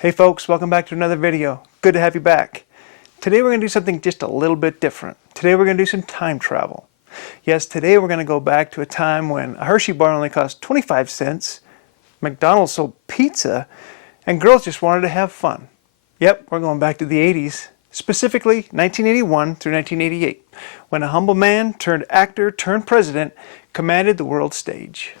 Hey folks, welcome back to another video. Good to have you back. Today we're going to do something just a little bit different. Today we're going to do some time travel. Yes, today we're going to go back to a time when a Hershey bar only cost 25 cents, McDonald's sold pizza, and girls just wanted to have fun. Yep, we're going back to the 80s, specifically 1981 through 1988, when a humble man turned actor turned president commanded the world stage.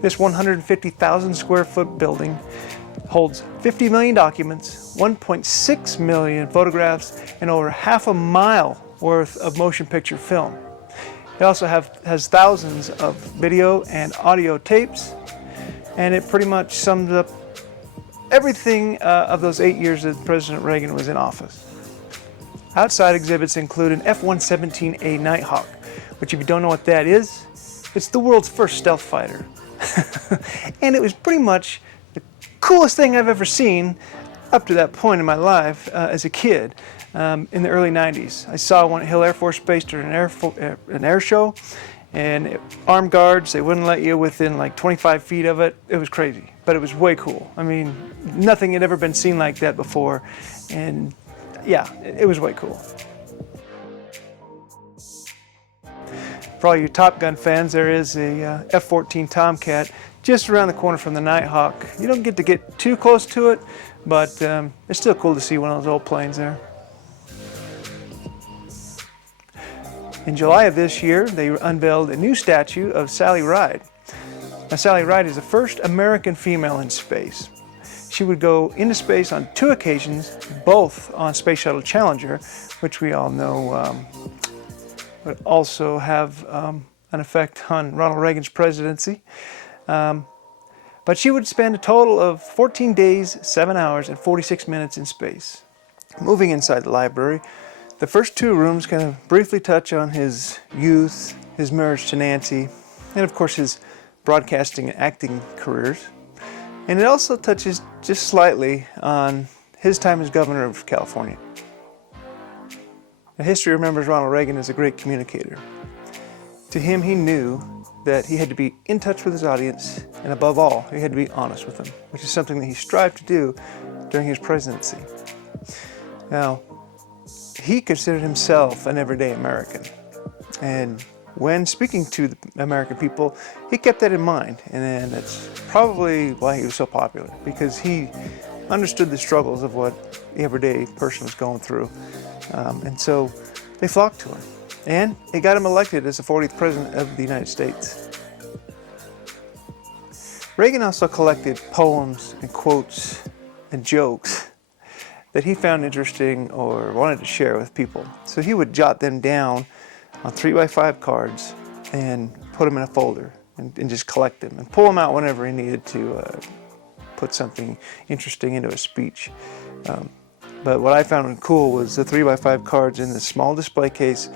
This 150,000 square foot building holds 50 million documents, 1.6 million photographs, and over half a mile worth of motion picture film. It also has thousands of video and audio tapes, and it pretty much sums up everything of those 8 years that President Reagan was in office. Outside exhibits include an F-117A Nighthawk, which if you don't know what that is, it's the world's first stealth fighter. And it was pretty much the coolest thing I've ever seen up to that point in my life as a kid in the early 90s. I saw one at Hill Air Force Base during an air show, and armed guards, they wouldn't let you within like 25 feet of it. It was crazy, but it was way cool. I mean, nothing had ever been seen like that before, and yeah, it was way cool. For all you Top Gun fans, there is a F-14 Tomcat just around the corner from the Nighthawk. You don't get to get too close to it, but it's still cool to see one of those old planes there. In July of this year, they unveiled a new statue of Sally Ride. Now, Sally Ride is the first American female in space. She would go into space on 2 occasions, both on Space Shuttle Challenger, which we all know would also have an effect on Ronald Reagan's presidency. But she would spend a total of 14 days, 7 hours, and 46 minutes in space. Moving inside the library, the first 2 rooms kind of briefly touch on his youth, his marriage to Nancy, and of course his broadcasting and acting careers. And it also touches just slightly on his time as governor of California. Now, history remembers Ronald Reagan as a great communicator. To him, he knew that he had to be in touch with his audience, and above all, he had to be honest with them, which is something that he strived to do during his presidency. Now, he considered himself an everyday American, and when speaking to the American people, he kept that in mind, and that's probably why he was so popular, because he understood the struggles of what the everyday person was going through. And so they flocked to him, and it got him elected as the 40th President of the United States. Reagan also collected poems and quotes and jokes that he found interesting or wanted to share with people. So he would jot them down on 3x5 cards and put them in a folder and just collect them and pull them out whenever he needed to put something interesting into a speech. But what I found cool was the 3x5 cards in this small display case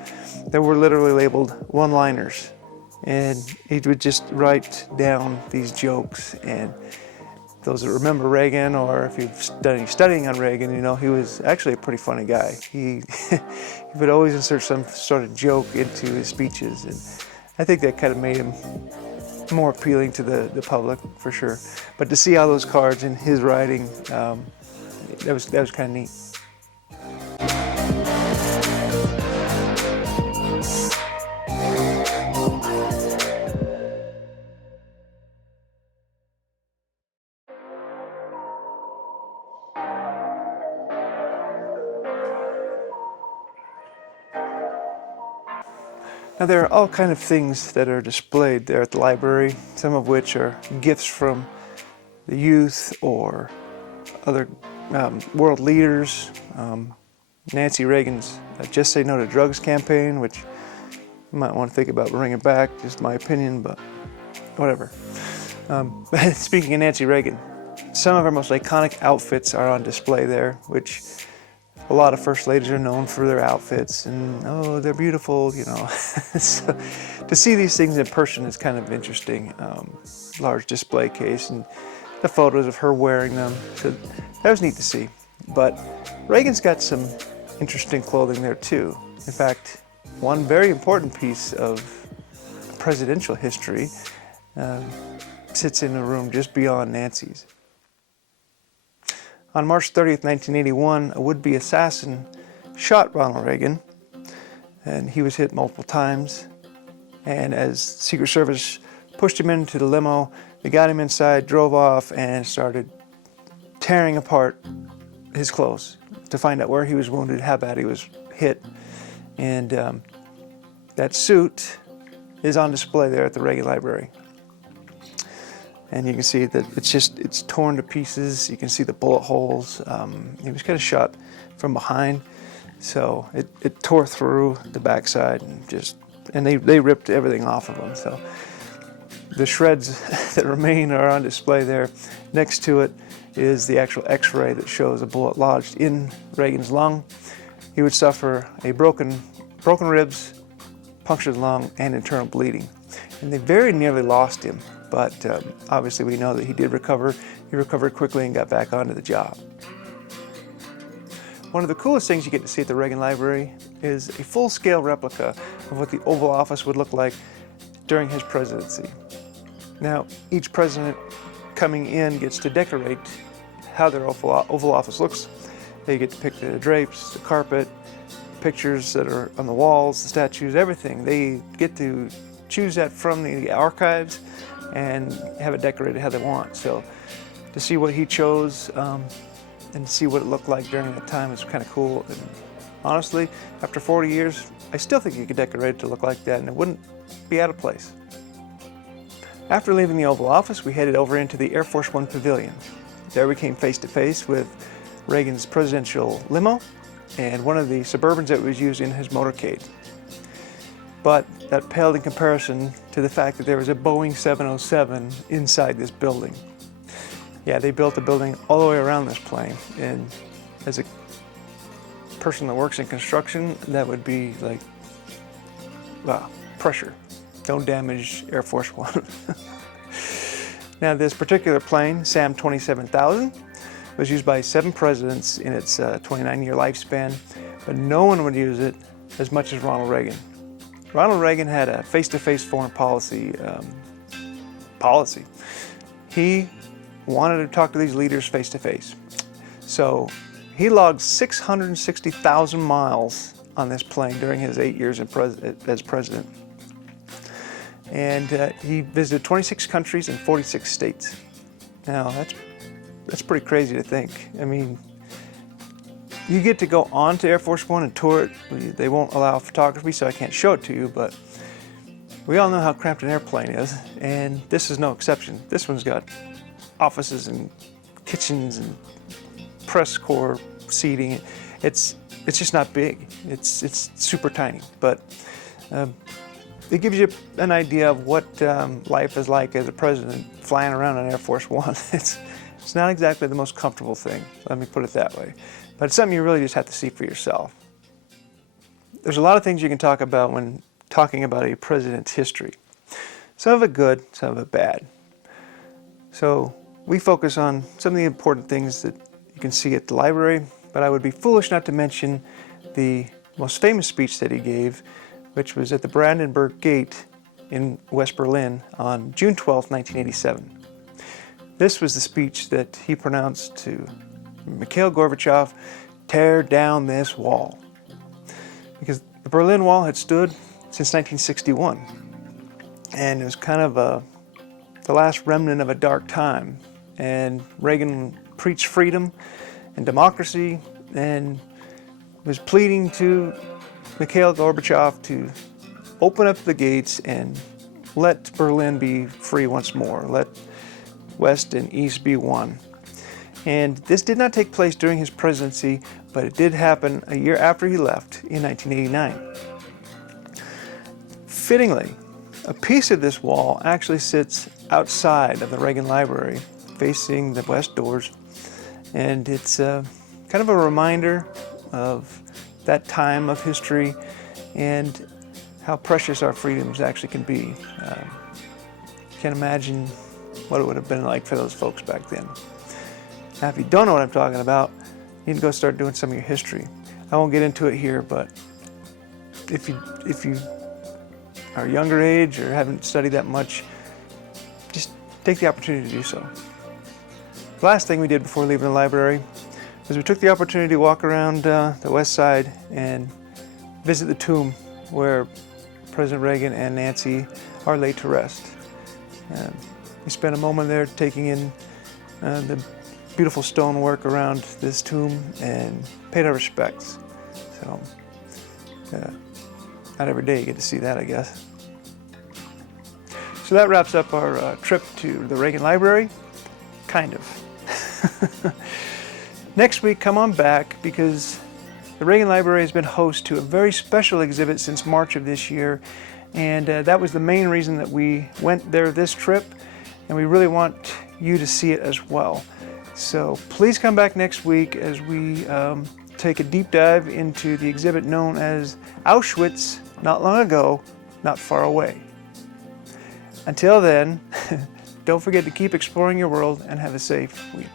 that were literally labeled one-liners. And he would just write down these jokes. And those that remember Reagan, or if you've done any studying on Reagan, you know he was actually a pretty funny guy. He would always insert some sort of joke into his speeches. And I think that kind of made him more appealing to the public, for sure. But to see all those cards in his writing, that was kind of neat. Now, there are all kinds of things that are displayed there at the library, some of which are gifts from the youth or other world leaders. Nancy Reagan's Just Say No to Drugs campaign, which you might want to think about bringing back, just my opinion, but whatever. Speaking of Nancy Reagan, some of her most iconic outfits are on display there, which a lot of first ladies are known for their outfits, and oh, they're beautiful, you know. So, to see these things in person is kind of interesting. Large display case and the photos of her wearing them, so that was neat to see. But Reagan's got some interesting clothing there too. In fact, one very important piece of presidential history sits in a room just beyond Nancy's. On March 30th, 1981, a would-be assassin shot Ronald Reagan, and he was hit multiple times. And as Secret Service pushed him into the limo, they got him inside, drove off, and started tearing apart his clothes to find out where he was wounded, how bad he was hit. And that suit is on display there at the Reagan Library. And you can see that it's torn to pieces. You can see the bullet holes. He was kind of shot from behind, so it tore through the backside and they ripped everything off of him. So the shreds that remain are on display there. Next to it is the actual X-ray that shows a bullet lodged in Reagan's lung. He would suffer a broken ribs, punctured lung, and internal bleeding. And they very nearly lost him. But obviously we know that he did recover. He recovered quickly and got back onto the job. One of the coolest things you get to see at the Reagan Library is a full-scale replica of what the Oval Office would look like during his presidency. Now, each president coming in gets to decorate how their Oval Office looks. They get to pick the drapes, the carpet, pictures that are on the walls, the statues, everything. They get to choose that from the archives and have it decorated how they want. So to see what he chose and see what it looked like during that time is kind of cool. And honestly, after 40 years, I still think you could decorate it to look like that and it wouldn't be out of place. After leaving the Oval Office, we headed over into the Air Force One Pavilion. There we came face to face with Reagan's presidential limo and one of the Suburbans that was used in his motorcade. But that paled in comparison to the fact that there was a Boeing 707 inside this building. Yeah, they built a building all the way around this plane, and as a person that works in construction, that would be like, wow, pressure. Don't damage Air Force One. Now, this particular plane, SAM 27000, was used by 7 presidents in its 29-year lifespan, but no one would use it as much as Ronald Reagan. Ronald Reagan had a face-to-face foreign policy. He wanted to talk to these leaders face-to-face. So he logged 660,000 miles on this plane during his 8 years as president. And he visited 26 countries and 46 states. Now, that's pretty crazy to think. I mean, you get to go on to Air Force One and tour it. They won't allow photography, so I can't show it to you, but we all know how cramped an airplane is, and this is no exception. This one's got offices and kitchens and press corps seating. It's just not big. It's super tiny, but it gives you an idea of what life is like as a president flying around on Air Force One. It's not exactly the most comfortable thing, let me put it that way. But it's something you really just have to see for yourself. There's a lot of things you can talk about when talking about a president's history. Some of it good, some of it bad. So we focus on some of the important things that you can see at the library, but I would be foolish not to mention the most famous speech that he gave, which was at the Brandenburg Gate in West Berlin on June 12, 1987. This was the speech that he pronounced to Mikhail Gorbachev: tear down this wall. Because the Berlin Wall had stood since 1961, and it was kind of the last remnant of a dark time. And Reagan preached freedom and democracy and was pleading to Mikhail Gorbachev to open up the gates and let Berlin be free once more. Let West and East be one. And this did not take place during his presidency, but it did happen a year after he left in 1989. Fittingly, A piece of this wall actually sits outside of the Reagan Library, facing the west doors, and it's kind of a reminder of that time of history and how precious our freedoms actually can be. Can't imagine what it would have been like for those folks back then. Now, if you don't know what I'm talking about, you need to go start doing some of your history. I won't get into it here, but if you are younger age or haven't studied that much, just take the opportunity to do so. The last thing we did before leaving the library was we took the opportunity to walk around the west side and visit the tomb where President Reagan and Nancy are laid to rest. We spent a moment there taking in the beautiful stonework around this tomb and paid our respects. So, not every day you get to see that, I guess. So that wraps up our trip to the Reagan Library, kind of. Next week, come on back, because the Reagan Library has been host to a very special exhibit since March of this year, and that was the main reason that we went there this trip, and we really want you to see it as well. So please come back next week as we take a deep dive into the exhibit known as Auschwitz, Not Long Ago, Not Far Away. Until then, don't forget to keep exploring your world and have a safe week.